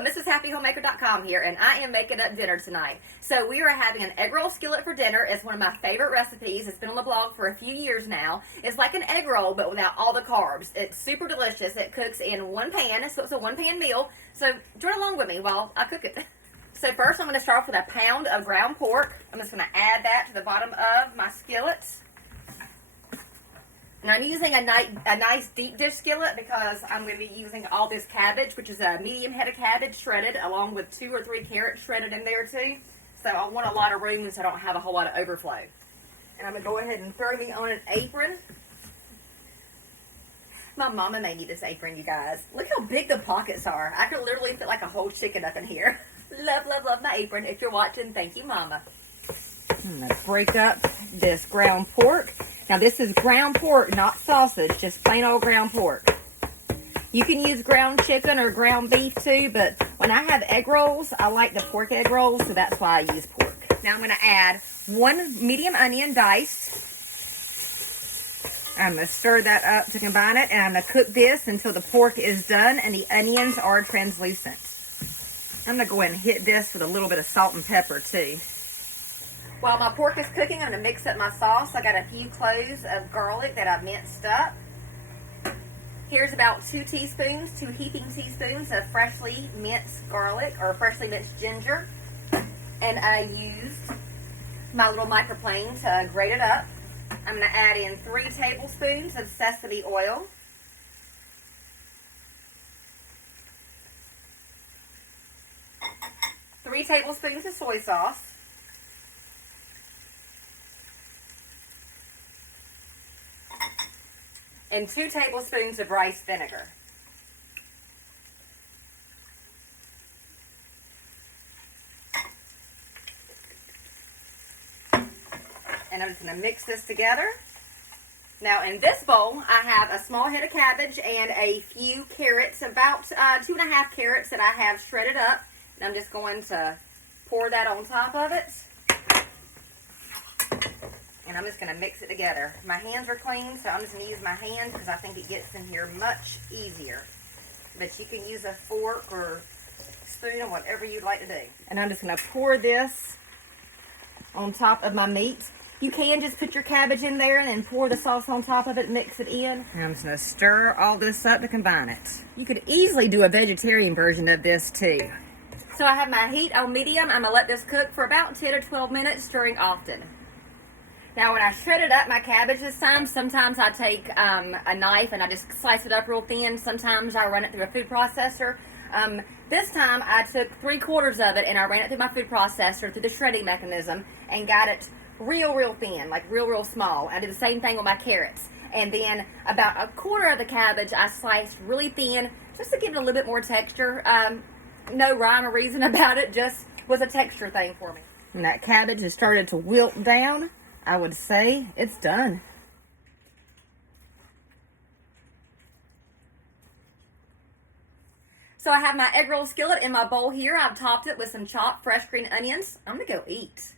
MrsHappyHomemaker.com here, and I am making up dinner tonight. So we are having an egg roll skillet for dinner. It's one of my favorite recipes. It's been on the blog for a few years now. It's like an egg roll, but without all the carbs. It's super delicious. It cooks in one pan, so it's a one-pan meal. So join along with me while I cook it. So first I'm going to start off with a pound of ground pork. I'm just going to add that to the bottom of my skillet. And I'm using a nice deep dish skillet because I'm going to be using all this cabbage, which is a medium head of cabbage shredded, along with 2 or 3 carrots shredded in there too. So I want a lot of room so I don't have a whole lot of overflow. And I'm going to go ahead and throw me on an apron. My mama made me this apron, you guys. Look how big the pockets are. I could literally fit like a whole chicken up in here. Love, love, love my apron. If you're watching, thank you, Mama. I'm going to break up this ground pork. Now, this is ground pork, not sausage, just plain old ground pork. You can use ground chicken or ground beef too, but when I have egg rolls, I like the pork egg rolls, so that's why I use pork. Now, I'm going to add 1 medium onion diced. I'm going to stir that up to combine it, and I'm going to cook this until the pork is done and the onions are translucent. I'm going to go ahead and hit this with a little bit of salt and pepper too. While my pork is cooking, I'm going to mix up my sauce. I got a few cloves of garlic that I've minced up. Here's about 2 teaspoons, 2 heaping teaspoons of freshly minced garlic or freshly minced ginger. And I used my little microplane to grate it up. I'm going to add in 3 tablespoons of sesame oil. Three tablespoons of soy sauce. And 2 tablespoons of rice vinegar. And I'm just going to mix this together. Now in this bowl, I have a small head of cabbage and a few carrots, about 2.5 carrots that I have shredded up. And I'm just going to pour that on top of it. And I'm just going to mix it together. My hands are clean, so I'm just going to use my hands because I think it gets in here much easier. But you can use a fork or spoon or whatever you'd like to do. And I'm just going to pour this on top of my meat. You can just put your cabbage in there and then pour the sauce on top of it and mix it in. And I'm just going to stir all this up to combine it. You could easily do a vegetarian version of this too. So I have my heat on medium. I'm going to let this cook for about 10 or 12 minutes, stirring often. Now, when I shredded up my cabbage this time, sometimes I take a knife and I just slice it up real thin. Sometimes I run it through a food processor. This time, I took 3/4 of it and I ran it through my food processor through the shredding mechanism and got it real thin, like real small. I did the same thing with my carrots. And then about 1/4 of the cabbage I sliced really thin just to give it a little bit more texture. No rhyme or reason about it, just was a texture thing for me. And that cabbage has started to wilt down. I would say it's done. So I have my egg roll skillet in my bowl here. I've topped it with some chopped fresh green onions. I'm going to go eat.